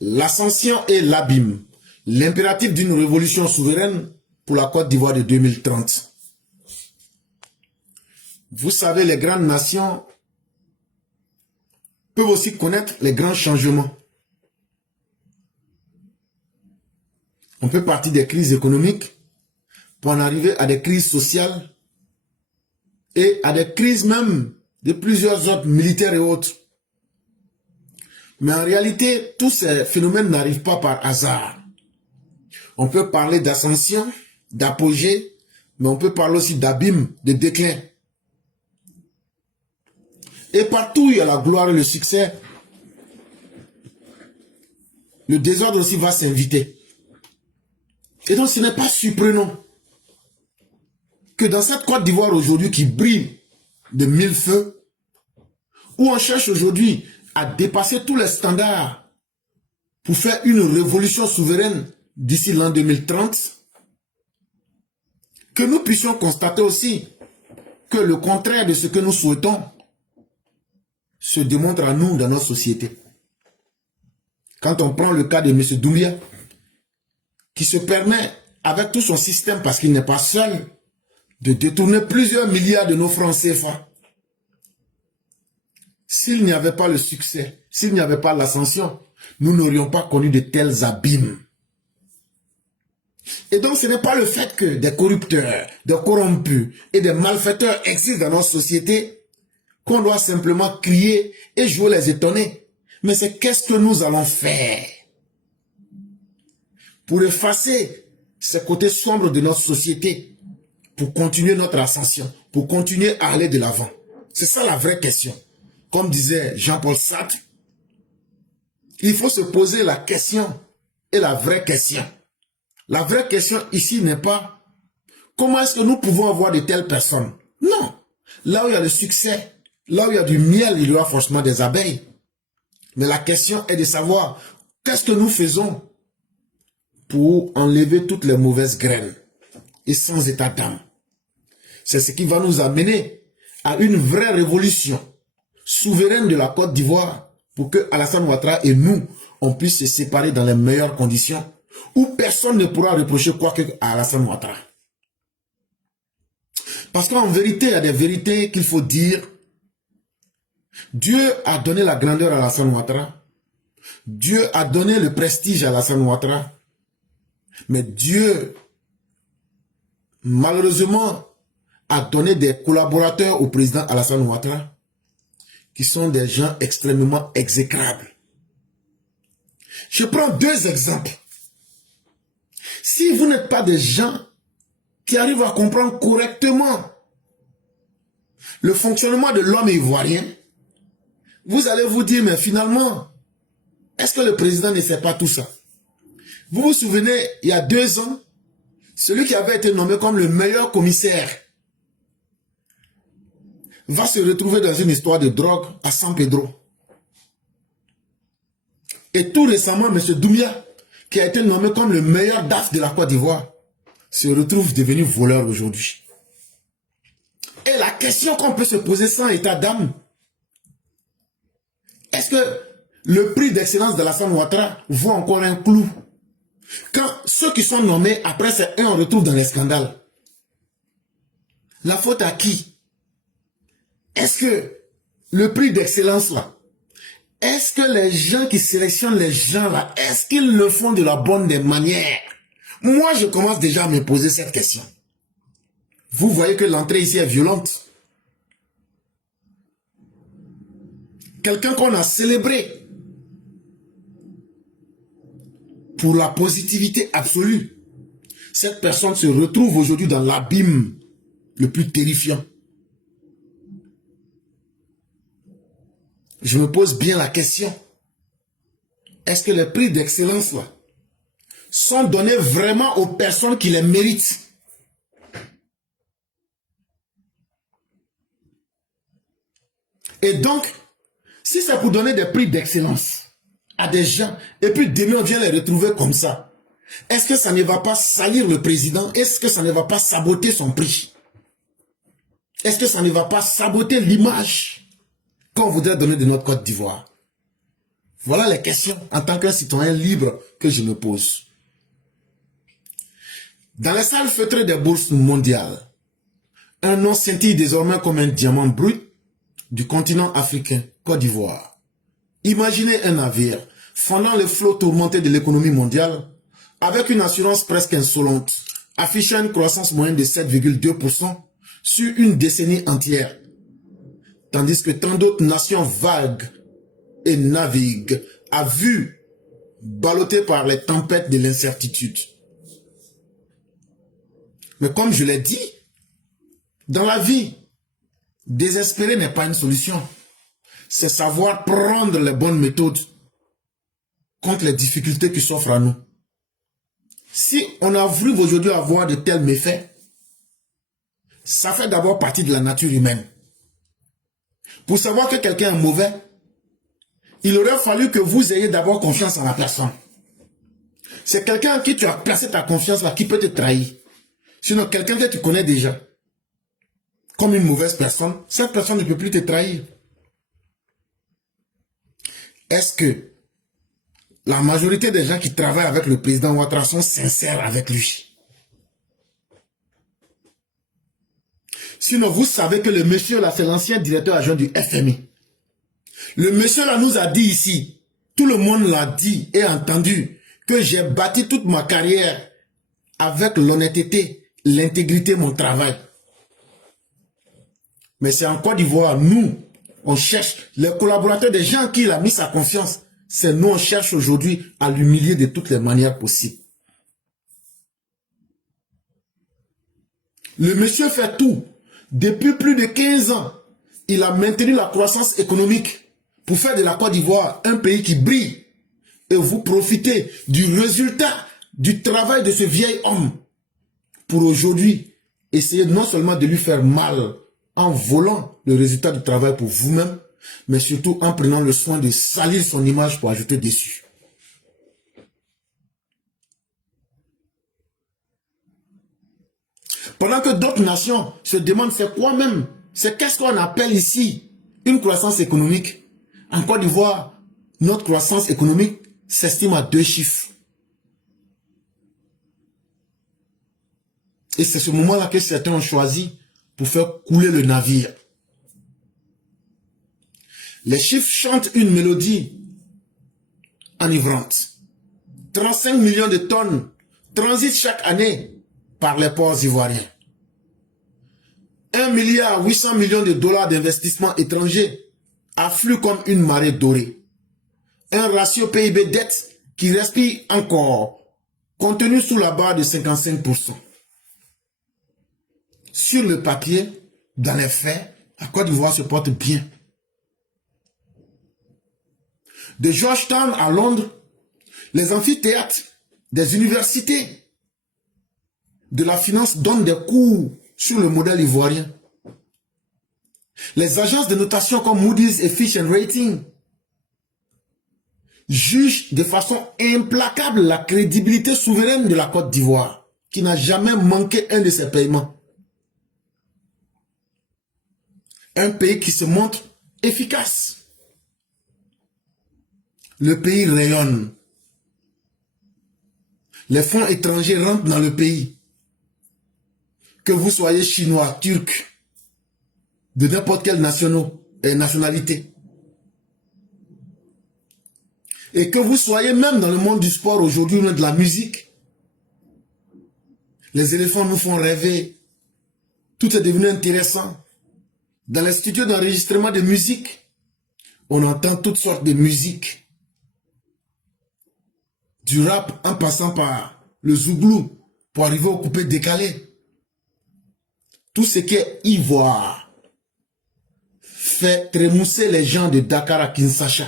L'ascension et l'abîme. L'impératif d'une révolution souveraine pour la Côte d'Ivoire de 2030. Vous savez, les grandes nations peuvent aussi connaître les grands changements. On peut partir des crises économiques pour en arriver à des crises sociales et à des crises même de plusieurs autres militaires et autres. Mais en réalité, tous ces phénomènes n'arrivent pas par hasard. On peut parler d'ascension, d'apogée, mais on peut parler aussi d'abîme, de déclin. Et partout où il y a la gloire et le succès, le désordre aussi va s'inviter. Et donc ce n'est pas surprenant que dans cette Côte d'Ivoire aujourd'hui qui brille de mille feux, où on cherche aujourd'hui à dépasser tous les standards pour faire une révolution souveraine d'ici l'an 2030, que nous puissions constater aussi que le contraire de ce que nous souhaitons se démontre à nous dans notre société. Quand on prend le cas de M. Doumbia, qui se permet, avec tout son système, parce qu'il n'est pas seul, de détourner plusieurs milliards de nos francs CFA. S'il n'y avait pas le succès, s'il n'y avait pas l'ascension, nous n'aurions pas connu de tels abîmes. Et donc ce n'est pas le fait que des corrupteurs, des corrompus et des malfaiteurs existent dans notre société qu'on doit simplement crier et jouer les étonnés. Mais c'est qu'est-ce que nous allons faire pour effacer ces côtés sombres de notre société, pour continuer notre ascension, pour continuer à aller de l'avant. C'est ça la vraie question. Comme disait Jean-Paul Sartre, il faut se poser la question et la vraie question. La vraie question ici n'est pas comment est-ce que nous pouvons avoir de telles personnes. Non. Là où il y a le succès, là où il y a du miel, il y aura forcément des abeilles. Mais la question est de savoir qu'est-ce que nous faisons pour enlever toutes les mauvaises graines et sans état d'âme. C'est ce qui va nous amener à une vraie révolution souveraine de la Côte d'Ivoire pour que Alassane Ouattara et nous, on puisse se séparer dans les meilleures conditions où personne ne pourra reprocher quoi que à Alassane Ouattara. Parce qu'en vérité, il y a des vérités qu'il faut dire. Dieu a donné la grandeur à Alassane Ouattara. Dieu a donné le prestige à Alassane Ouattara. Mais Dieu, malheureusement, a donné des collaborateurs au président Alassane Ouattara qui sont des gens extrêmement exécrables. Je prends deux exemples. Si vous n'êtes pas des gens qui arrivent à comprendre correctement le fonctionnement de l'homme ivoirien, vous allez vous dire, mais finalement, est-ce que le président ne sait pas tout ça? Vous vous souvenez, il y a 2 ans, celui qui avait été nommé comme le meilleur commissaire va se retrouver dans une histoire de drogue à San Pedro. Et tout récemment, M. Doumbia, qui a été nommé comme le meilleur DAF de la Côte d'Ivoire, se retrouve devenu voleur aujourd'hui. Et la question qu'on peut se poser sans état d'âme, est-ce que le prix d'excellence de Alassane Ouattara vaut encore un clou? Quand ceux qui sont nommés, après c'est eux, on retrouve dans les scandales. La faute à qui? Est-ce que le prix d'excellence là, est-ce que les gens qui sélectionnent les gens là, est-ce qu'ils le font de la bonne des manières? Moi, je commence déjà à me poser cette question. Vous voyez que l'entrée ici est violente. Quelqu'un qu'on a célébré pour la positivité absolue. Cette personne se retrouve aujourd'hui dans l'abîme le plus terrifiant. Je me pose bien la question. Est-ce que les prix d'excellence là sont donnés vraiment aux personnes qui les méritent? Et donc, si c'est pour donner des prix d'excellence à des gens, et puis demain on vient les retrouver comme ça, est-ce que ça ne va pas salir le président? Est-ce que ça ne va pas saboter son prix? Est-ce que ça ne va pas saboter l'image qu'on voudrait donner de notre Côte d'Ivoire? Voilà les questions en tant qu'un citoyen libre que je me pose. Dans les salles feutrées des bourses mondiales, un nom scintille désormais comme un diamant brut du continent africain, Côte d'Ivoire. Imaginez un navire fendant les flots tourmentés de l'économie mondiale avec une assurance presque insolente, affichant une croissance moyenne de 7,2% sur une décennie entière, tandis que tant d'autres nations vagues et naviguent à vue, ballottées par les tempêtes de l'incertitude. Mais comme je l'ai dit, dans la vie, désespérer n'est pas une solution. C'est savoir prendre les bonnes méthodes contre les difficultés qui s'offrent à nous. Si on a voulu aujourd'hui avoir de tels méfaits, ça fait d'abord partie de la nature humaine. Pour savoir que quelqu'un est mauvais, il aurait fallu que vous ayez d'abord confiance en la personne. C'est quelqu'un en qui tu as placé ta confiance là qui peut te trahir. Sinon, quelqu'un que tu connais déjà comme une mauvaise personne, cette personne ne peut plus te trahir. Est-ce que la majorité des gens qui travaillent avec le président Ouattara sont sincères avec lui? Sinon, vous savez que le monsieur là, c'est l'ancien directeur adjoint du FMI. Le monsieur là nous a dit ici, tout le monde l'a dit et entendu, que j'ai bâti toute ma carrière avec l'honnêteté, l'intégrité, mon travail. Mais c'est en Côte d'Ivoire, nous, on cherche les collaborateurs des gens qui il a mis sa confiance. C'est nous, on cherche aujourd'hui à l'humilier de toutes les manières possibles. Le monsieur fait tout. Depuis plus de 15 ans, il a maintenu la croissance économique pour faire de la Côte d'Ivoire un pays qui brille. Et vous profitez du résultat du travail de ce vieil homme pour aujourd'hui essayer non seulement de lui faire mal en volant le résultat du travail pour vous-même, mais surtout en prenant le soin de salir son image pour ajouter dessus. Pendant que d'autres nations se demandent c'est quoi même, c'est qu'est-ce qu'on appelle ici une croissance économique. En Côte d'Ivoire, notre croissance économique s'estime à 2 chiffres. Et c'est ce moment-là que certains ont choisi pour faire couler le navire. Les chiffres chantent une mélodie enivrante. 35 millions de tonnes transitent chaque année par les ports ivoiriens. 1,8 milliard de dollars d'investissements étrangers affluent comme une marée dorée. Un ratio PIB-dette qui respire encore, contenu sous la barre de 55%. Sur le papier, dans les faits, la Côte d'Ivoire se porte bien. De Georgetown à Londres, les amphithéâtres des universités de la finance donnent des cours sur le modèle ivoirien. Les agences de notation comme Moody's et Fitch Ratings jugent de façon implacable la crédibilité souveraine de la Côte d'Ivoire, qui n'a jamais manqué un de ses paiements. Un pays qui se montre efficace. Le pays rayonne. Les fonds étrangers rentrent dans le pays. Que vous soyez chinois, turc, de n'importe quelle nationalité. Et que vous soyez même dans le monde du sport aujourd'hui, ou de la musique. Les éléphants nous font rêver. Tout est devenu intéressant. Dans les studios d'enregistrement de musique, on entend toutes sortes de musique. Du rap en passant par le zouglou pour arriver au coupé décalé. Tout ce qui est ivoire fait trémousser les gens de Dakar à Kinshasa.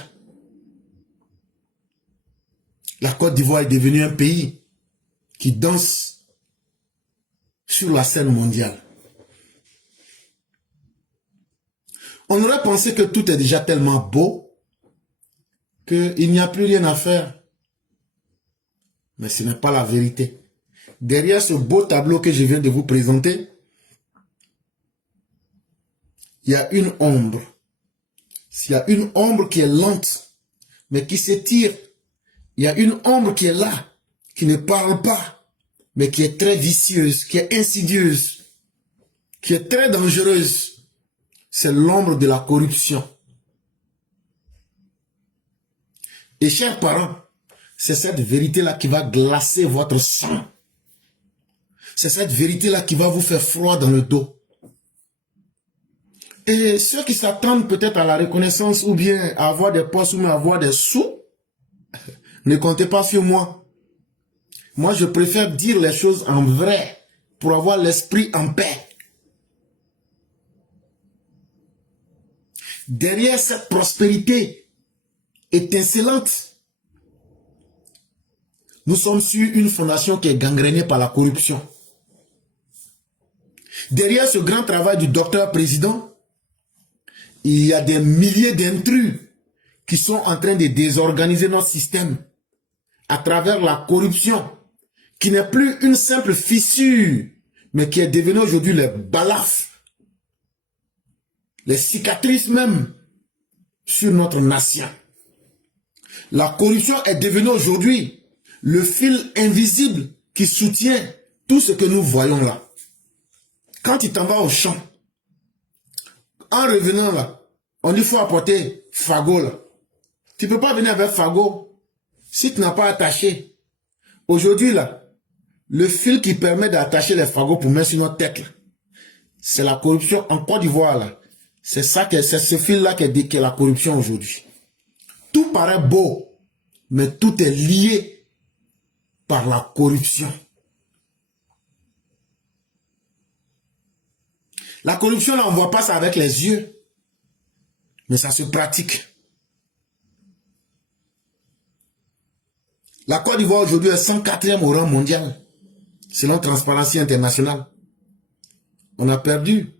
La Côte d'Ivoire est devenue un pays qui danse sur la scène mondiale. On aurait pensé que tout est déjà tellement beau qu'il n'y a plus rien à faire. Mais ce n'est pas la vérité. Derrière ce beau tableau que je viens de vous présenter, il y a une ombre. Il y a une ombre qui est lente mais qui s'étire. Il y a une ombre qui est là, qui ne parle pas, mais qui est très vicieuse, qui est insidieuse, qui est très dangereuse. C'est l'ombre de la corruption. Et chers parents, c'est cette vérité-là qui va glacer votre sang. C'est cette vérité-là qui va vous faire froid dans le dos. Et ceux qui s'attendent peut-être à la reconnaissance ou bien à avoir des postes ou bien à avoir des sous, ne comptez pas sur moi. Moi, je préfère dire les choses en vrai pour avoir l'esprit en paix. Derrière cette prospérité étincelante, nous sommes sur une fondation qui est gangrénée par la corruption. Derrière ce grand travail du docteur président, il y a des milliers d'intrus qui sont en train de désorganiser notre système à travers la corruption, qui n'est plus une simple fissure, mais qui est devenue aujourd'hui les balafres, les cicatrices même sur notre nation. La corruption est devenue aujourd'hui le fil invisible qui soutient tout ce que nous voyons là. Quand tu t'en vas au champ, en revenant là, on dit qu'il faut apporter fagot là. Tu ne peux pas venir avec fagot si tu n'as pas attaché. Aujourd'hui là, le fil qui permet d'attacher les fagots pour mettre sur notre tête, c'est la corruption en Côte d'Ivoire là. C'est ce fil là qui est la corruption aujourd'hui. Tout paraît beau, mais tout est lié par la corruption. La corruption, là, on ne voit pas ça avec les yeux, mais ça se pratique. La Côte d'Ivoire aujourd'hui est 104e au rang mondial, selon Transparency International. On a perdu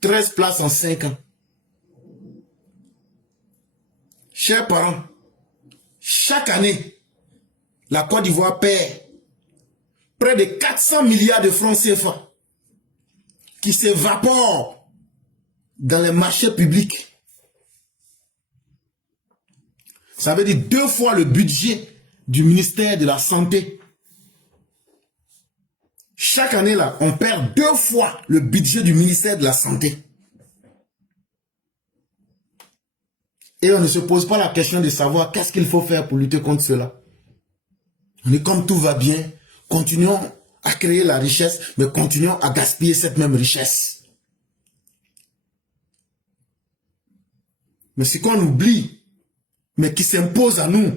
13 places en 5 ans. Chers parents, chaque année, la Côte d'Ivoire perd près de 400 milliards de francs CFA qui s'évaporent dans les marchés publics. Ça veut dire 2 fois le budget du ministère de la Santé. Chaque année, là, on perd 2 fois le budget du ministère de la Santé. Et on ne se pose pas la question de savoir qu'est-ce qu'il faut faire pour lutter contre cela. On est comme tout va bien, continuons à créer la richesse, mais continuons à gaspiller cette même richesse. Mais ce qu'on oublie, mais qui s'impose à nous,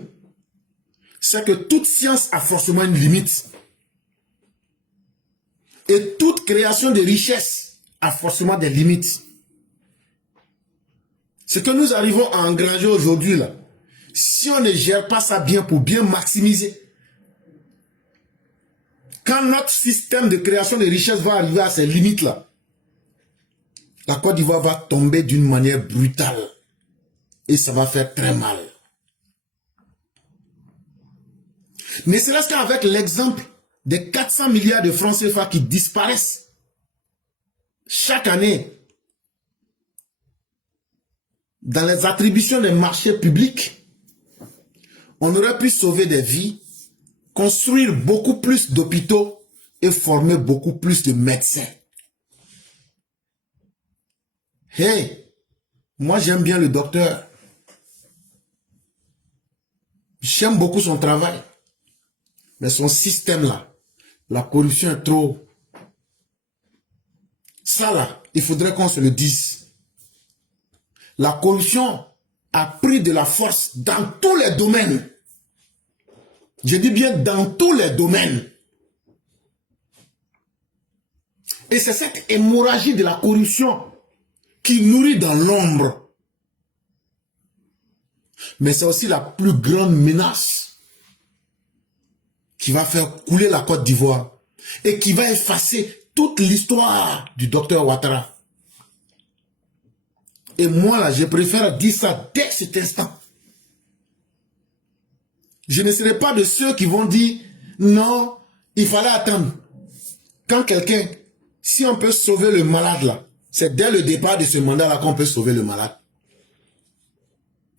c'est que toute science a forcément une limite. Et toute création de richesse a forcément des limites. Ce que nous arrivons à engranger aujourd'hui, là, si on ne gère pas ça bien pour bien maximiser, quand notre système de création de richesse va arriver à ces limites-là, la Côte d'Ivoire va tomber d'une manière brutale. Et ça va faire très mal. Ne serait-ce qu'avec l'exemple des 400 milliards de francs CFA qui disparaissent chaque année dans les attributions des marchés publics, on aurait pu sauver des vies, construire beaucoup plus d'hôpitaux et former beaucoup plus de médecins. Hey, moi j'aime bien le docteur. J'aime beaucoup son travail. Mais son système là, la corruption est trop. Ça là, il faudrait qu'on se le dise. La corruption a pris de la force dans tous les domaines. Je dis bien dans tous les domaines. Et c'est cette hémorragie de la corruption qui nourrit dans l'ombre. Mais c'est aussi la plus grande menace qui va faire couler la Côte d'Ivoire et qui va effacer toute l'histoire du docteur Ouattara. Et moi, là, je préfère dire ça dès cet instant. Je ne serai pas de ceux qui vont dire, non, il fallait attendre. Quand quelqu'un, si on peut sauver le malade, là, c'est dès le départ de ce mandat-là qu'on peut sauver le malade.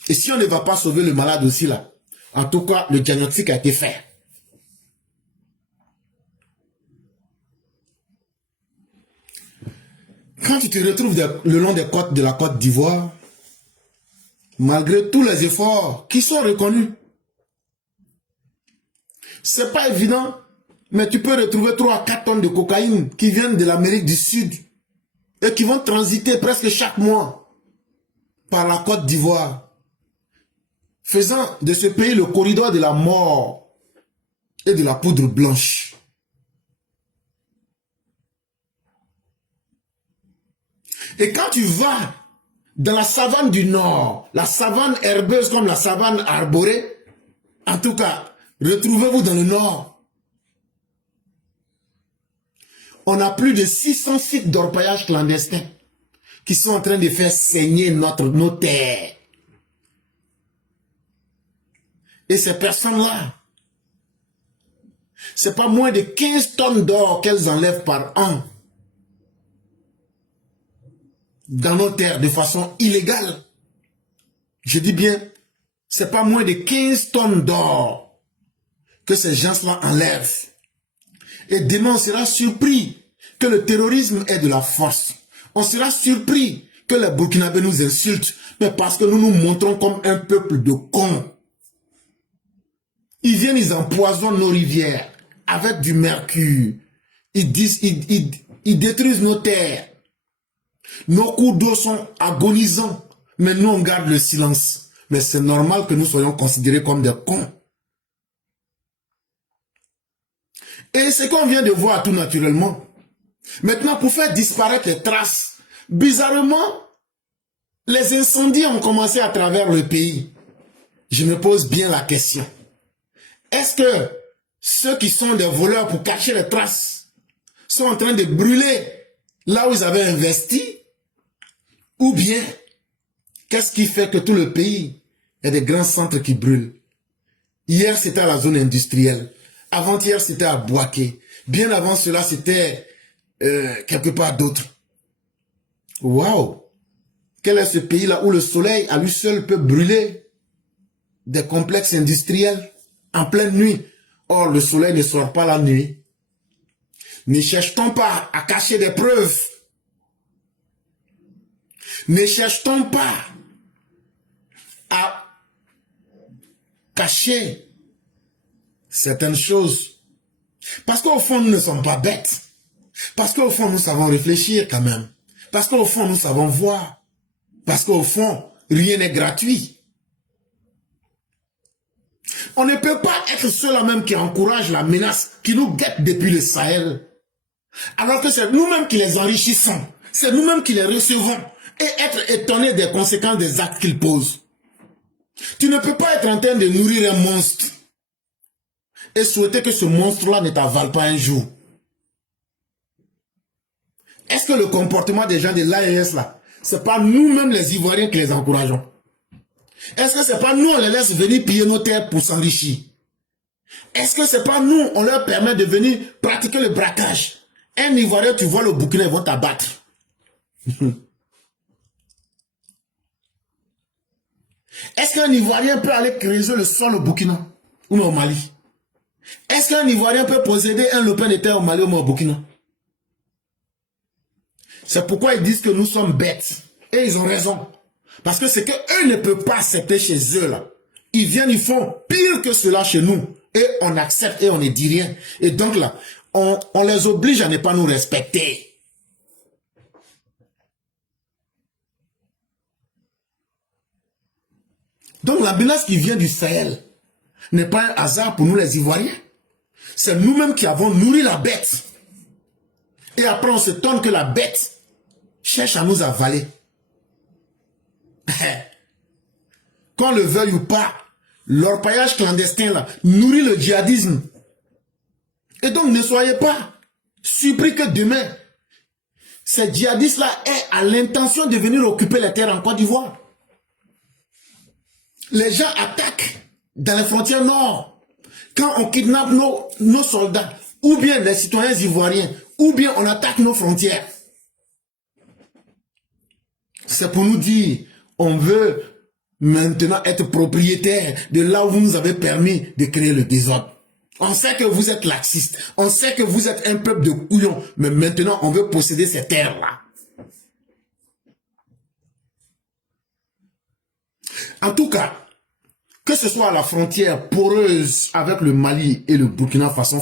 Et si on ne va pas sauver le malade aussi là, en tout cas, le diagnostic a été fait. Quand tu te retrouves le long des côtes de la Côte d'Ivoire, malgré tous les efforts qui sont reconnus, c'est pas évident, mais tu peux retrouver 3 à 4 tonnes de cocaïne qui viennent de l'Amérique du Sud et qui vont transiter presque chaque mois par la Côte d'Ivoire, faisant de ce pays le corridor de la mort et de la poudre blanche. Et quand tu vas dans la savane du Nord, la savane herbeuse comme la savane arborée, en tout cas, retrouvez-vous dans le Nord. On a plus de 600 sites d'orpaillage clandestins qui sont en train de faire saigner nos terres. Et ces personnes-là, c'est pas moins de 15 tonnes d'or qu'elles enlèvent par an dans nos terres de façon illégale. Je dis bien, c'est pas moins de 15 tonnes d'or que ces gens-là enlèvent. Et demain, on sera surpris que le terrorisme ait de la force. On sera surpris que les Burkinabés nous insultent, mais parce que nous nous montrons comme un peuple de cons. Ils viennent, ils empoisonnent nos rivières avec du mercure. Ils détruisent nos terres. Nos cours d'eau sont agonisants, mais nous on garde le silence. Mais c'est normal que nous soyons considérés comme des cons. Et ce qu'on vient de voir tout naturellement. Maintenant, pour faire disparaître les traces, bizarrement, les incendies ont commencé à travers le pays. Je me pose bien la question. Est-ce que ceux qui sont des voleurs pour cacher les traces sont en train de brûler là où ils avaient investi? Ou bien, qu'est-ce qui fait que tout le pays est des grands centres qui brûlent? Hier, c'était à la zone industrielle. Avant-hier, c'était à Bouaké. Bien avant cela, c'était quelque part d'autre. Waouh! Quel est ce pays-là où le soleil à lui seul peut brûler des complexes industriels en pleine nuit? Or, le soleil ne sort pas la nuit. Ne cherche-t-on pas à cacher des preuves? Ne cherche-t-on pas à cacher certaines choses? Parce qu'au fond, nous ne sommes pas bêtes. Parce qu'au fond, nous savons réfléchir quand même. Parce qu'au fond, nous savons voir. Parce qu'au fond, rien n'est gratuit. On ne peut pas être ceux-là même qui encouragent la menace qui nous guette depuis le Sahel. Alors que c'est nous-mêmes qui les enrichissons. C'est nous-mêmes qui les recevons. Et être étonnés des conséquences des actes qu'ils posent. Tu ne peux pas être en train de nourrir un monstre et souhaiter que ce monstre-là ne t'avale pas un jour. Est-ce que le comportement des gens de l'AES là, c'est pas nous-mêmes les Ivoiriens qui les encourageons? Est-ce que c'est pas nous on les laisse venir piller nos terres pour s'enrichir? Est-ce que c'est pas nous on leur permet de venir pratiquer le braquage? Un Ivoirien, tu vois le Burkina, ils vont t'abattre. Est-ce qu'un Ivoirien peut aller creuser le sol au Burkina ou au Mali? Est-ce qu'un Ivoirien peut posséder un lopin de terre au Mali ou au Burkina? C'est pourquoi ils disent que nous sommes bêtes. Et ils ont raison. Parce que c'est qu'eux ne peuvent pas accepter chez eux là. Ils viennent, ils font pire que cela chez nous. Et on accepte et on ne dit rien. Et donc là, on les oblige à ne pas nous respecter. Donc la menace qui vient du Sahel n'est pas un hasard pour nous les Ivoiriens. C'est nous-mêmes qui avons nourri la bête. Et après on se tonne que la bête cherche à nous avaler. Qu'on le veuille ou pas, l'orpaillage clandestin là nourrit le djihadisme. Et donc ne soyez pas surpris que demain, ces djihadistes-là aient à l'intention de venir occuper les terres en Côte d'Ivoire. Les gens attaquent dans les frontières nord. Quand on kidnappe nos soldats, ou bien les citoyens ivoiriens, ou bien on attaque nos frontières. C'est pour nous dire, on veut maintenant être propriétaire de là où vous nous avez permis de créer le désordre. On sait que vous êtes laxiste. On sait que vous êtes un peuple de couillons. Mais maintenant, on veut posséder ces terres-là. En tout cas, que ce soit à la frontière poreuse avec le Mali et le Burkina Faso,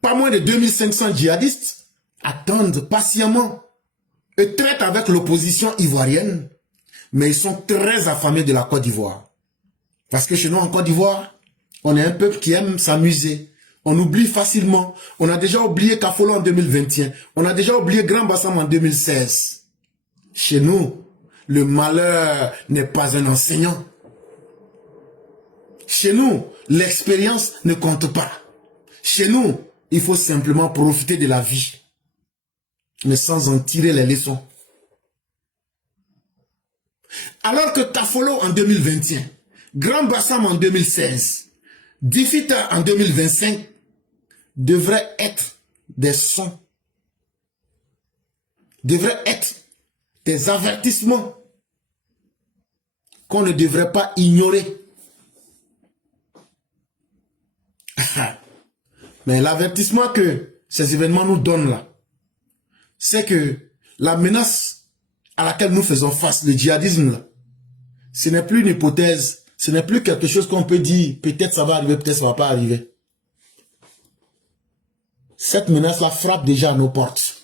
pas moins de 2500 djihadistes attendent patiemment et traitent avec l'opposition ivoirienne, mais ils sont très affamés de la Côte d'Ivoire. Parce que chez nous en Côte d'Ivoire, on est un peuple qui aime s'amuser. On oublie facilement. On a déjà oublié Kafolo en 2021. On a déjà oublié Grand Bassam en 2016. Chez nous, le malheur n'est pas un enseignant. Chez nous, l'expérience ne compte pas. Chez nous, il faut simplement profiter de la vie, mais sans en tirer les leçons. Alors que Kafolo en 2021, Grand Bassam en 2016, Difita en 2025 devraient être des sons, devraient être des avertissements qu'on ne devrait pas ignorer. Mais l'avertissement que ces événements nous donnent là, c'est que la menace à laquelle nous faisons face, le djihadisme là, ce n'est plus une hypothèse, ce n'est plus quelque chose qu'on peut dire, peut-être ça va arriver, peut-être ça va pas arriver. Cette menace-là frappe déjà à nos portes.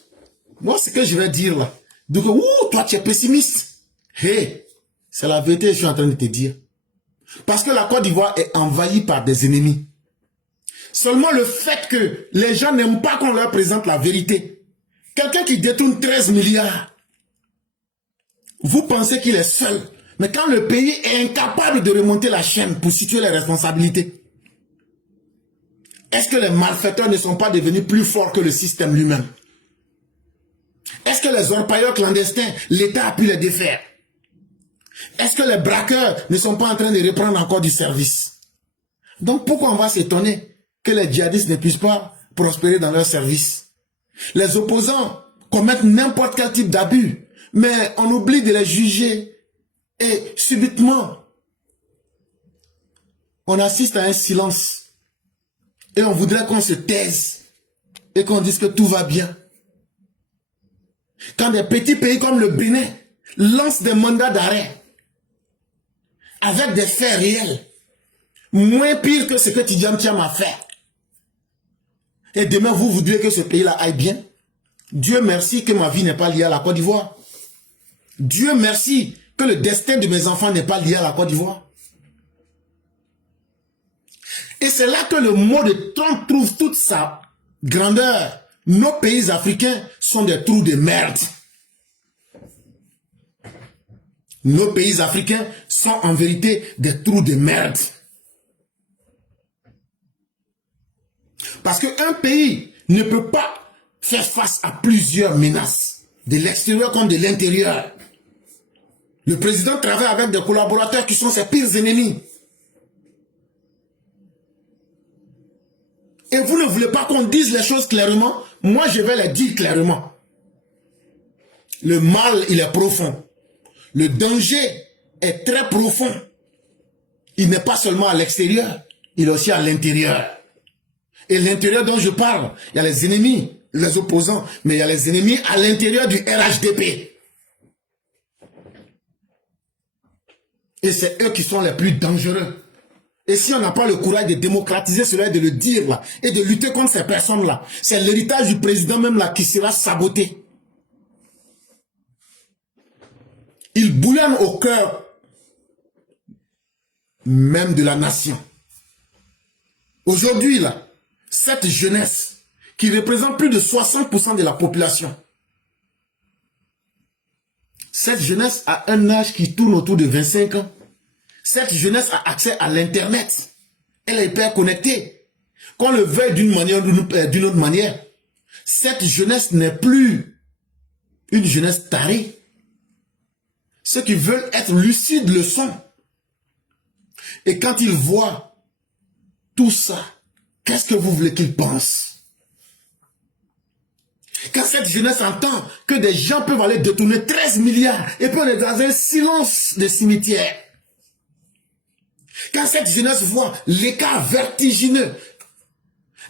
Moi, ce que je vais dire là, donc, toi tu es pessimiste. Hey, c'est la vérité que je suis en train de te dire. Parce que la Côte d'Ivoire est envahie par des ennemis. Seulement le fait que les gens n'aiment pas qu'on leur présente la vérité. Quelqu'un qui détourne 13 milliards, vous pensez qu'il est seul. Mais quand le pays est incapable de remonter la chaîne pour situer les responsabilités, est-ce que les malfaiteurs ne sont pas devenus plus forts que le système lui-même? Est-ce que les orpailleurs clandestins, l'État a pu les défaire? Est-ce que les braqueurs ne sont pas en train de reprendre encore du service? Donc pourquoi on va s'étonner que les djihadistes ne puissent pas prospérer dans leur service? Les opposants commettent n'importe quel type d'abus, mais on oublie de les juger. Et subitement, on assiste à un silence. Et on voudrait qu'on se taise et qu'on dise que tout va bien. Quand des petits pays comme le Bénin lancent des mandats d'arrêt avec des faits réels, moins pire que ce que Tidjane Thiam a fait, et demain vous voudrez que ce pays-là aille bien, Dieu merci que ma vie n'est pas liée à la Côte d'Ivoire. Dieu merci que le destin de mes enfants n'est pas lié à la Côte d'Ivoire. Et c'est là que le mot de Trump trouve toute sa grandeur. Nos pays africains sont des trous de merde. Nos pays africains sont en vérité des trous de merde. Parce qu'un pays ne peut pas faire face à plusieurs menaces, de l'extérieur comme de l'intérieur. Le président travaille avec des collaborateurs qui sont ses pires ennemis. Et vous ne voulez pas qu'on dise les choses clairement? Moi, je vais les dire clairement. Le mal, il est profond. Le danger est très profond. Il n'est pas seulement à l'extérieur, il est aussi à l'intérieur. Et l'intérieur dont je parle, il y a les ennemis, les opposants, mais il y a les ennemis à l'intérieur du RHDP. Et c'est eux qui sont les plus dangereux. Et si on n'a pas le courage de démocratiser cela et de le dire là, et de lutter contre ces personnes-là, c'est l'héritage du président même là qui sera saboté. Il bouillonne au cœur même de la nation. Aujourd'hui là, cette jeunesse qui représente plus de 60% de la population, cette jeunesse a un âge qui tourne autour de 25 ans. Cette jeunesse a accès à l'internet. Elle est hyper connectée. Qu'on le veuille d'une manière ou d'une autre manière, cette jeunesse n'est plus une jeunesse tarée. Ceux qui veulent être lucides le sont. Et quand ils voient tout ça, qu'est-ce que vous voulez qu'ils pensent? Quand cette jeunesse entend que des gens peuvent aller détourner 13 milliards et puis on est dans un silence de cimetière. Quand cette jeunesse voit l'écart vertigineux,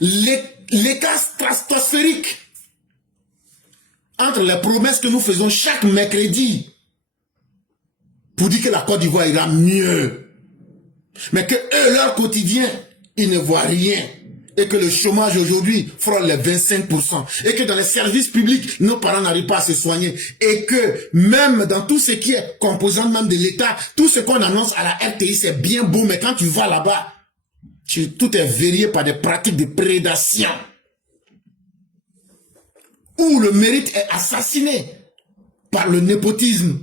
l'écart stratosphérique entre les promesses que nous faisons chaque mercredi pour dire que la Côte d'Ivoire ira mieux, mais que eux, leur quotidien, ils ne voient rien, et que le chômage aujourd'hui frôle les 25%, et que dans les services publics, nos parents n'arrivent pas à se soigner, et que même dans tout ce qui est composant même de l'État, tout ce qu'on annonce à la RTI, c'est bien beau, mais quand tu vas là-bas, tout est verrouillé par des pratiques de prédation, où le mérite est assassiné par le népotisme.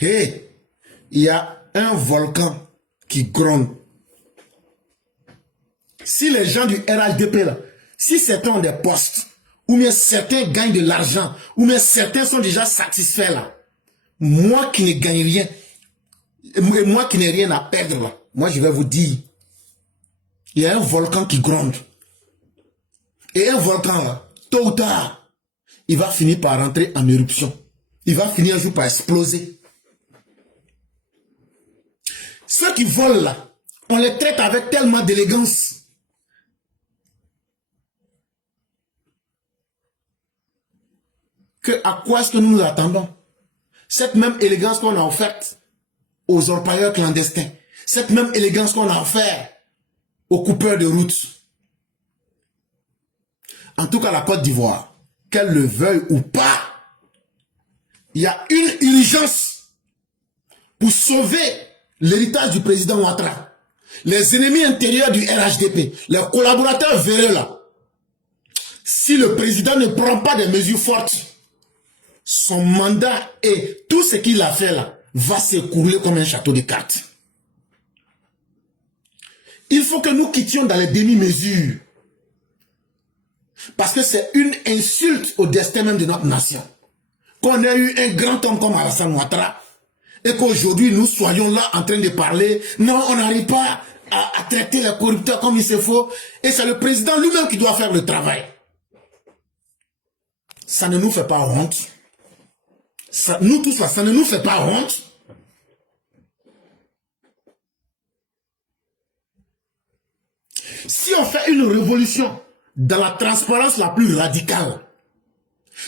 Hey, il y a un volcan qui gronde. Si les gens du RHDP là, si certains ont des postes, ou bien certains gagnent de l'argent, ou bien certains sont déjà satisfaits là, moi qui ne gagne rien, et moi qui n'ai rien à perdre là, moi je vais vous dire, il y a un volcan qui gronde. Et un volcan là, tôt ou tard, il va finir par rentrer en éruption. Il va finir un jour par exploser. Ceux qui volent là, on les traite avec tellement d'élégance. Que à quoi est-ce que nous nous attendons? Cette même élégance qu'on a offerte aux orpailleurs clandestins, cette même élégance qu'on a offerte aux coupeurs de route. En tout cas, la Côte d'Ivoire, qu'elle le veuille ou pas, il y a une urgence pour sauver l'héritage du président Ouattara. Les ennemis intérieurs du RHDP, les collaborateurs véreux là, si le président ne prend pas des mesures fortes, son mandat et tout ce qu'il a fait là va s'écrouler comme un château de cartes. Il faut que nous quittions dans les demi-mesures. Parce que c'est une insulte au destin même de notre nation. Qu'on ait eu un grand homme comme Alassane Ouattara et qu'aujourd'hui nous soyons là en train de parler, non, on n'arrive pas à traiter les corrupteurs comme il se faut, et c'est le président lui-même qui doit faire le travail. Ça ne nous fait pas honte. Ça, nous tous là, ça ne nous fait pas honte. Si on fait une révolution dans la transparence la plus radicale,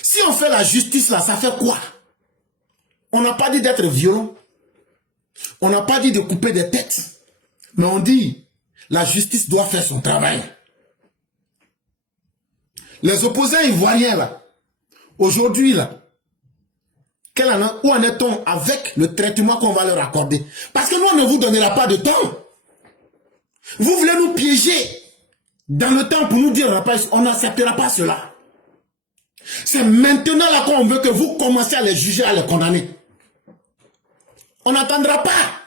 si on fait la justice là, ça fait quoi? On n'a pas dit d'être violent, on n'a pas dit de couper des têtes, mais on dit la justice doit faire son travail. Les opposants ivoiriens là, aujourd'hui là, où en est-on avec le traitement qu'on va leur accorder? Parce que nous, on ne vous donnera pas de temps. Vous voulez nous piéger dans le temps pour nous dire on n'acceptera pas cela. C'est maintenant là qu'on veut que vous commenciez à les juger, à les condamner. On n'attendra pas.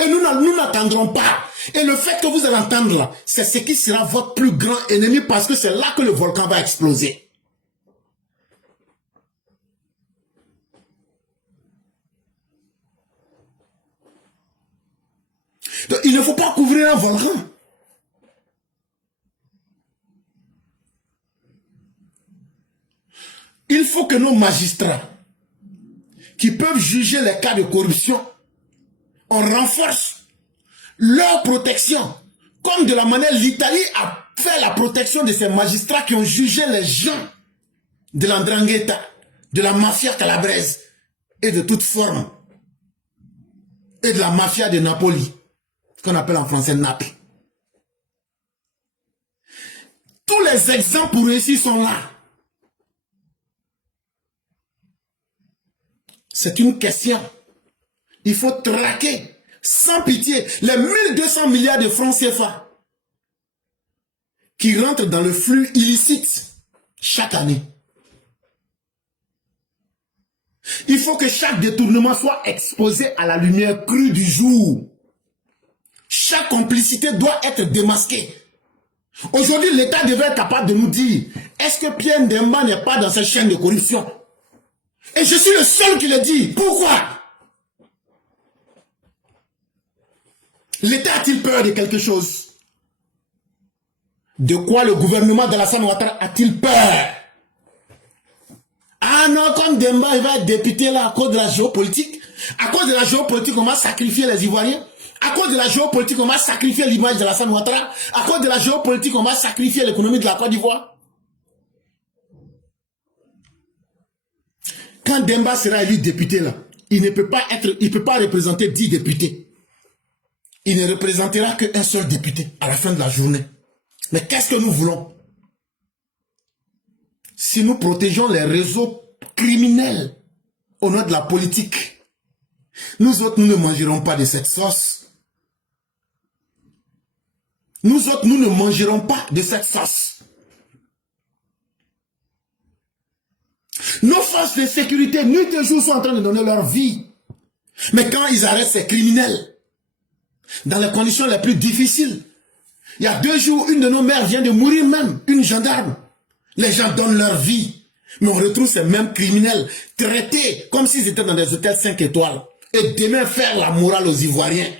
Et nous n'attendrons pas. Et le fait que vous allez entendre là, c'est ce qui sera votre plus grand ennemi, parce que c'est là que le volcan va exploser. Donc, il ne faut pas couvrir un volcan. Il faut que nos magistrats, qui peuvent juger les cas de corruption, on renforce leur protection, comme de la manière l'Italie a fait la protection de ces magistrats qui ont jugé les gens de l'Andrangheta, de la mafia calabraise et de toute forme, et de la mafia de Napoli, qu'on appelle en français Naples. Tous les exemples pour réussir sont là. C'est une question. Il faut traquer sans pitié les 1200 milliards de francs CFA qui rentrent dans le flux illicite chaque année. Il faut que chaque détournement soit exposé à la lumière crue du jour. Chaque complicité doit être démasquée. Aujourd'hui, l'État devrait être capable de nous dire, est-ce que Pierre Ndemba n'est pas dans cette chaîne de corruption? Et je suis le seul qui le dit. Pourquoi? L'État a-t-il peur de quelque chose? De quoi le gouvernement d'Alassane Ouattara a-t-il peur? Ah non, comme Demba il va être député là à cause de la géopolitique. À cause de la géopolitique, on va sacrifier les Ivoiriens. À cause de la géopolitique, on va sacrifier l'image d'Alassane Ouattara. À cause de la géopolitique, on va sacrifier l'économie de la Côte d'Ivoire. Quand Demba sera élu député là, il ne peut pas représenter 10 députés. Il ne représentera qu'un seul député à la fin de la journée. Mais qu'est-ce que nous voulons? Si nous protégeons les réseaux criminels au nom de la politique, nous autres, nous ne mangerons pas de cette sauce. Nous autres, nous ne mangerons pas de cette sauce. Nos forces de sécurité, nuit et jour, sont en train de donner leur vie. Mais quand ils arrêtent ces criminels, dans les conditions les plus difficiles, il y a 2 jours, une de nos mères vient de mourir même, une gendarme. Les gens donnent leur vie. Mais on retrouve ces mêmes criminels traités comme s'ils étaient dans des hôtels 5 étoiles. Et demain faire la morale aux Ivoiriens.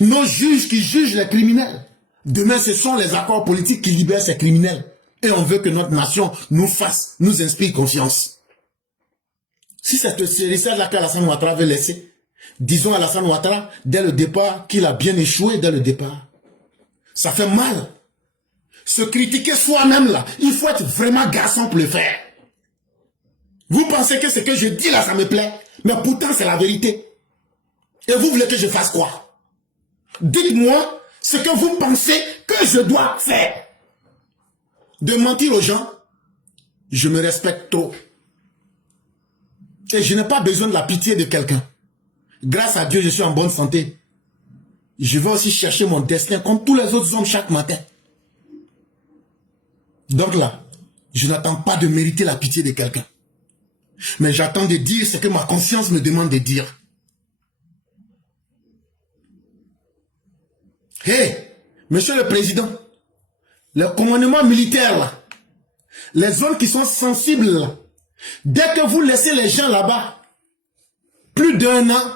Nos juges qui jugent les criminels. Demain, ce sont les accords politiques qui libèrent ces criminels. Et on veut que notre nation nous inspire confiance. Si c'est ce message-là qu'Alassane Ouattara veut laisser, disons à Alassane Ouattara, dès le départ, qu'il a bien échoué dès le départ. Ça fait mal. Se critiquer soi-même là, il faut être vraiment garçon pour le faire. Vous pensez que ce que je dis là, ça me plaît, mais pourtant c'est la vérité. Et vous voulez que je fasse quoi? Dites-moi ce que vous pensez que je dois faire. De mentir aux gens, je me respecte trop. Et je n'ai pas besoin de la pitié de quelqu'un. Grâce à Dieu, je suis en bonne santé. Je vais aussi chercher mon destin comme tous les autres hommes chaque matin. Donc là, je n'attends pas de mériter la pitié de quelqu'un. Mais j'attends de dire ce que ma conscience me demande de dire. Hé, monsieur le président, le commandement militaire là, les zones qui sont sensibles là, dès que vous laissez les gens là-bas, plus d'1 an,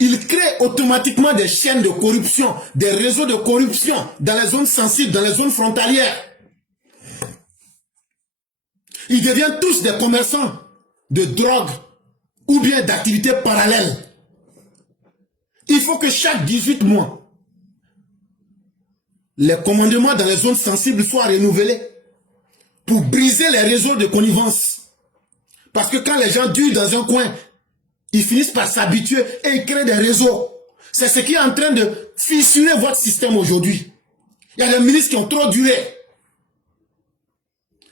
ils créent automatiquement des chaînes de corruption, des réseaux de corruption dans les zones sensibles, dans les zones frontalières. Ils deviennent tous des commerçants de drogue ou bien d'activités parallèles. Il faut que chaque 18 mois, les commandements dans les zones sensibles soient renouvelés pour briser les réseaux de connivence. Parce que quand les gens durent dans un coin, ils finissent par s'habituer et ils créent des réseaux. C'est ce qui est en train de fissurer votre système aujourd'hui. Il y a des ministres qui ont trop duré.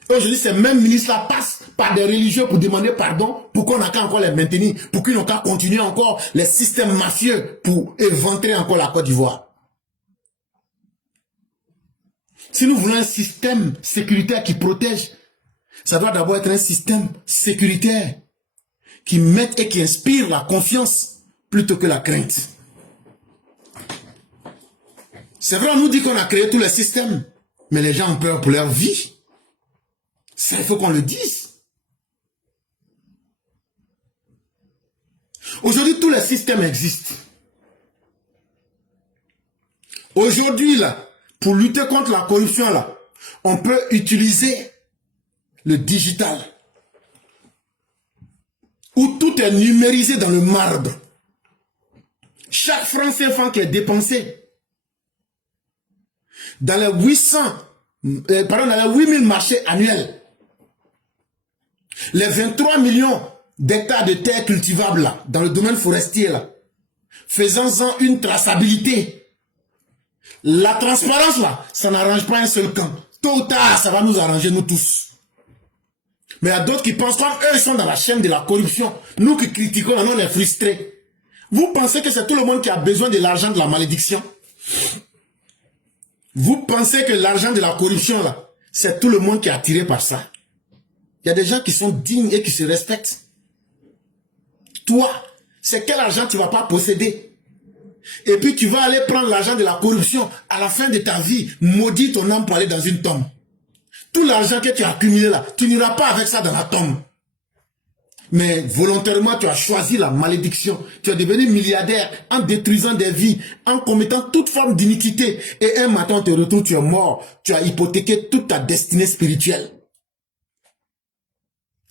Aujourd'hui, ces mêmes ministres-là passent par des religieux pour demander pardon, pour qu'on n'a qu'à encore les maintenir, pour qu'ils n'ont qu'à continuer encore les systèmes mafieux pour éventrer encore la Côte d'Ivoire. Si nous voulons un système sécuritaire qui protège, ça doit d'abord être un système sécuritaire qui mette et qui inspire la confiance plutôt que la crainte. C'est vrai, on nous dit qu'on a créé tous les systèmes, mais les gens ont peur pour leur vie. Ça, il faut qu'on le dise. Aujourd'hui, tous les systèmes existent. Aujourd'hui, là, pour lutter contre la corruption, là, on peut utiliser le digital, où tout est numérisé dans le marbre. Chaque franc CFA qui est dépensé dans les 8000 marchés annuels, les 23 millions d'hectares de terres cultivables là, dans le domaine forestier là, faisant-en une traçabilité. La transparence là, ça n'arrange pas un seul camp. Tôt ou tard, ça va nous arranger nous tous. Mais il y a d'autres qui pensent comme eux, ils sont dans la chaîne de la corruption. Nous qui critiquons, on est frustrés. Vous pensez que c'est tout le monde qui a besoin de l'argent de la malédiction? Vous pensez que l'argent de la corruption là, c'est tout le monde qui est attiré par ça? Il y a des gens qui sont dignes et qui se respectent. Toi, c'est quel argent tu ne vas pas posséder? Et puis tu vas aller prendre l'argent de la corruption. À la fin de ta vie, maudit ton âme pour aller dans une tombe. Tout l'argent que tu as accumulé là, tu n'iras pas avec ça dans la tombe. Mais volontairement, tu as choisi la malédiction. Tu es devenu milliardaire en détruisant des vies, en commettant toute forme d'iniquité. Et un matin, on te retrouve, tu es mort. Tu as hypothéqué toute ta destinée spirituelle.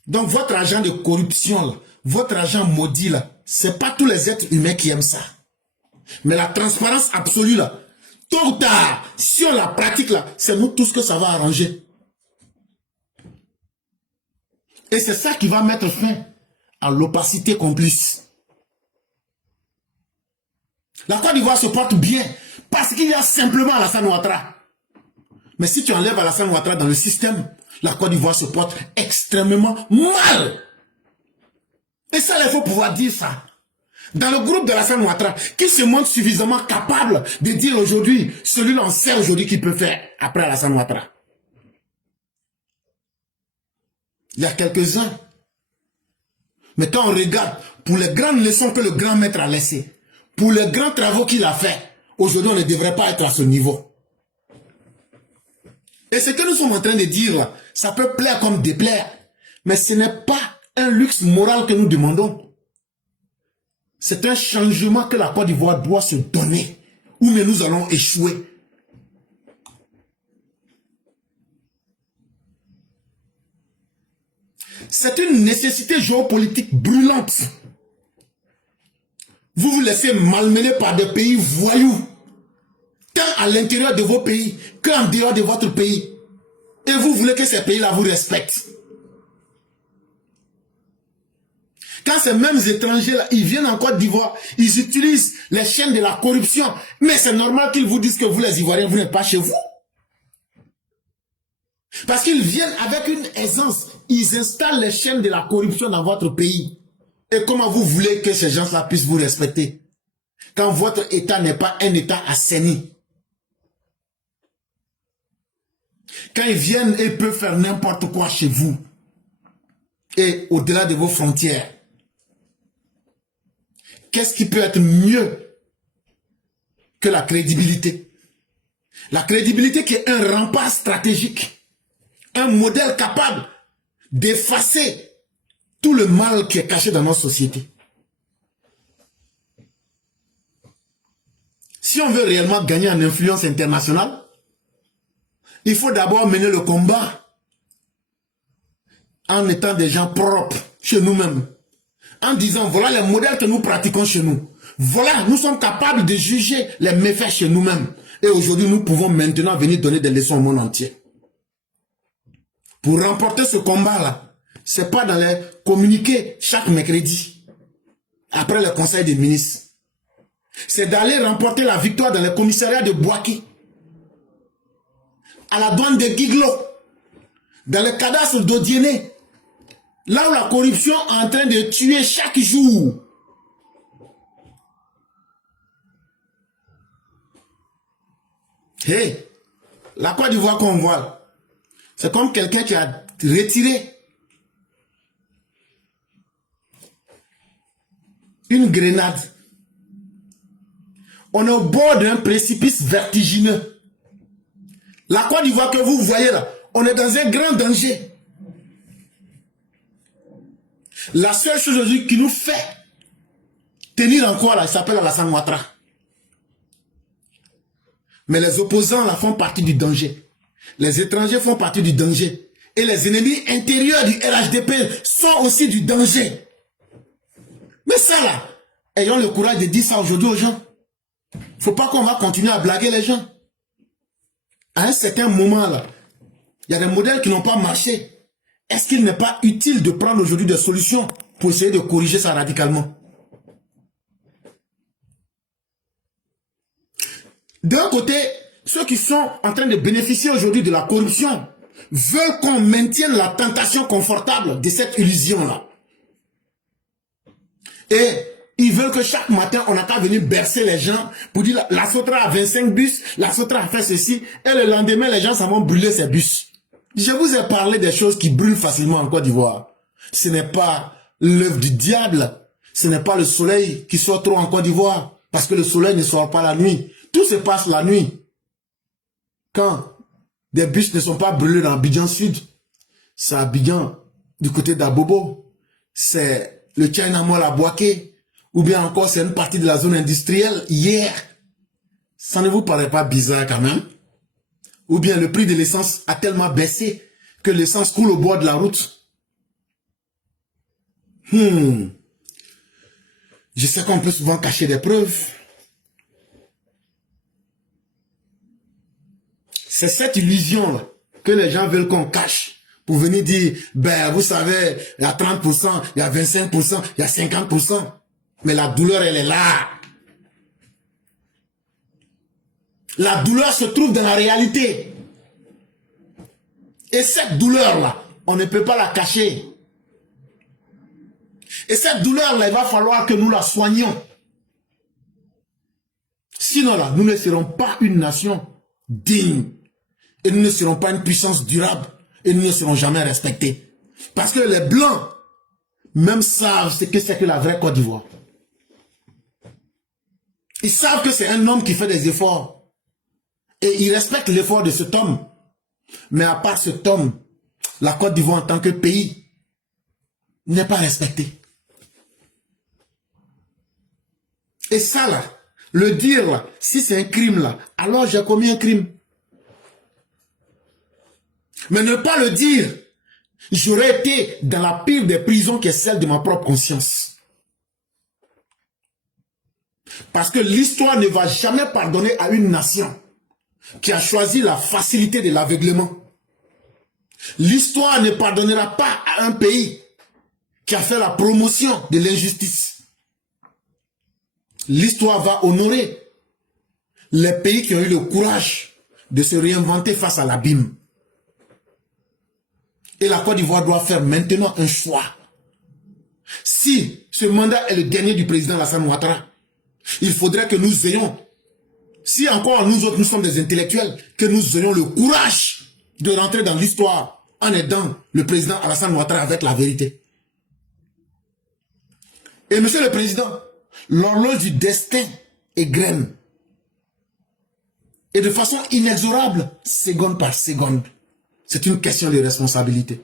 Donc, votre argent de corruption, là, votre argent maudit, là, c'est pas tous les êtres humains qui aiment ça. Mais la transparence absolue, là, tôt ou tard, si on la pratique, là, c'est nous tous que ça va arranger. Et c'est ça qui va mettre fin à l'opacité complice. La Côte d'Ivoire se porte bien parce qu'il y a simplement Alassane Ouattara. Mais si tu enlèves Alassane Ouattara dans le système, la Côte d'Ivoire se porte extrêmement mal. Et ça, il faut pouvoir dire ça. Dans le groupe d'Alassane Ouattara, qui se montre suffisamment capable de dire aujourd'hui, celui-là on sait aujourd'hui qu'il peut faire après Alassane Ouattara. Il y a quelques-uns. Mais quand on regarde, pour les grandes leçons que le grand maître a laissées, pour les grands travaux qu'il a fait, aujourd'hui on ne devrait pas être à ce niveau. Et ce que nous sommes en train de dire là, ça peut plaire comme déplaire, mais ce n'est pas un luxe moral que nous demandons. C'est un changement que la Côte d'Ivoire doit se donner, ou mais nous allons échouer. C'est une nécessité géopolitique brûlante. Vous vous laissez malmener par des pays voyous, tant à l'intérieur de vos pays qu'en dehors de votre pays. Et vous voulez que ces pays-là vous respectent. Quand ces mêmes étrangers-là, ils viennent en Côte d'Ivoire, ils utilisent les chaînes de la corruption. Mais c'est normal qu'ils vous disent que vous, les Ivoiriens, vous n'êtes pas chez vous. Parce qu'ils viennent avec une aisance. Ils installent les chaînes de la corruption dans votre pays. Et comment vous voulez que ces gens-là puissent vous respecter quand votre État n'est pas un État assaini? Quand ils viennent, ils peuvent faire n'importe quoi chez vous. Et au-delà de vos frontières. Qu'est-ce qui peut être mieux que la crédibilité? La crédibilité qui est un rempart stratégique. Un modèle capable d'effacer tout le mal qui est caché dans notre société. Si on veut réellement gagner en influence internationale, il faut d'abord mener le combat en étant des gens propres chez nous-mêmes. En disant, voilà les modèles que nous pratiquons chez nous. Voilà, nous sommes capables de juger les méfaits chez nous-mêmes. Et aujourd'hui, nous pouvons maintenant venir donner des leçons au monde entier. Pour remporter ce combat-là, c'est pas dans les communiqués chaque mercredi, après le conseil des ministres. C'est d'aller remporter la victoire dans le commissariat de Bouaké, à la douane de Guiglo, dans le cadastre d'Odiéné, là où la corruption est en train de tuer chaque jour. Hey, la Côte d'Ivoire qu'on voit, c'est comme quelqu'un qui a retiré une grenade. On est au bord d'un précipice vertigineux. La Côte d'Ivoire que vous voyez là, on est dans un grand danger. La seule chose aujourd'hui qui nous fait tenir encore là, il s'appelle Alassane Ouattara. Mais les opposants là font partie du danger. Les étrangers font partie du danger. Et les ennemis intérieurs du RHDP sont aussi du danger. Mais ça là, ayons le courage de dire ça aujourd'hui aux gens. Il ne faut pas qu'on va continuer à blaguer les gens. À un certain moment là, il y a des modèles qui n'ont pas marché. Est-ce qu'il n'est pas utile de prendre aujourd'hui des solutions pour essayer de corriger ça radicalement? D'un côté, ceux qui sont en train de bénéficier aujourd'hui de la corruption veulent qu'on maintienne la tentation confortable de cette illusion-là. Et ils veulent que chaque matin, on n'a qu'à venir bercer les gens pour dire la Sotra a 25 bus, la Sotra a fait ceci, et le lendemain, les gens s'en vont brûler ces bus. Je vous ai parlé des choses qui brûlent facilement en Côte d'Ivoire. Ce n'est pas l'œuvre du diable. Ce n'est pas le soleil qui sort trop en Côte d'Ivoire. Parce que le soleil ne sort pas la nuit. Tout se passe la nuit. Quand des bus ne sont pas brûlés dans Abidjan Sud, c'est Abidjan du côté d'Abobo. c'est le China Mall à Boaké, ou bien encore c'est une partie de la zone industrielle hier. Ça ne vous paraît pas bizarre quand même? Ou bien le prix de l'essence a tellement baissé que l'essence coule au bord de la route? Je sais qu'on peut souvent cacher des preuves. C'est cette illusion-là que les gens veulent qu'on cache pour venir dire, ben vous savez, il y a 30%, il y a 25%, il y a 50%. Mais la douleur, elle est là. La douleur se trouve dans la réalité. Et cette douleur-là, on ne peut pas la cacher. Et cette douleur-là, il va falloir que nous la soignions. Sinon, là, nous ne serons pas une nation digne. Et nous ne serons pas une puissance durable. Et nous ne serons jamais respectés. Parce que les Blancs, même savent ce que c'est que la vraie Côte d'Ivoire. Ils savent que c'est un homme qui fait des efforts. Et ils respectent l'effort de cet homme. Mais à part cet homme, la Côte d'Ivoire en tant que pays n'est pas respectée. Et ça là, le dire là, si c'est un crime là, alors j'ai commis un crime. Mais ne pas le dire, j'aurais été dans la pire des prisons qui est celle de ma propre conscience. Parce que l'histoire ne va jamais pardonner à une nation qui a choisi la facilité de l'aveuglement. L'histoire ne pardonnera pas à un pays qui a fait la promotion de l'injustice. L'histoire va honorer les pays qui ont eu le courage de se réinventer face à l'abîme. Et la Côte d'Ivoire doit faire maintenant un choix. Si ce mandat est le dernier du président Alassane Ouattara, il faudrait que nous ayons, si encore nous autres nous sommes des intellectuels, que nous ayons le courage de rentrer dans l'histoire en aidant le président Alassane Ouattara avec la vérité. Et monsieur le président, l'horloge du destin égrène. Et de façon inexorable, seconde par seconde. C'est une question de responsabilité.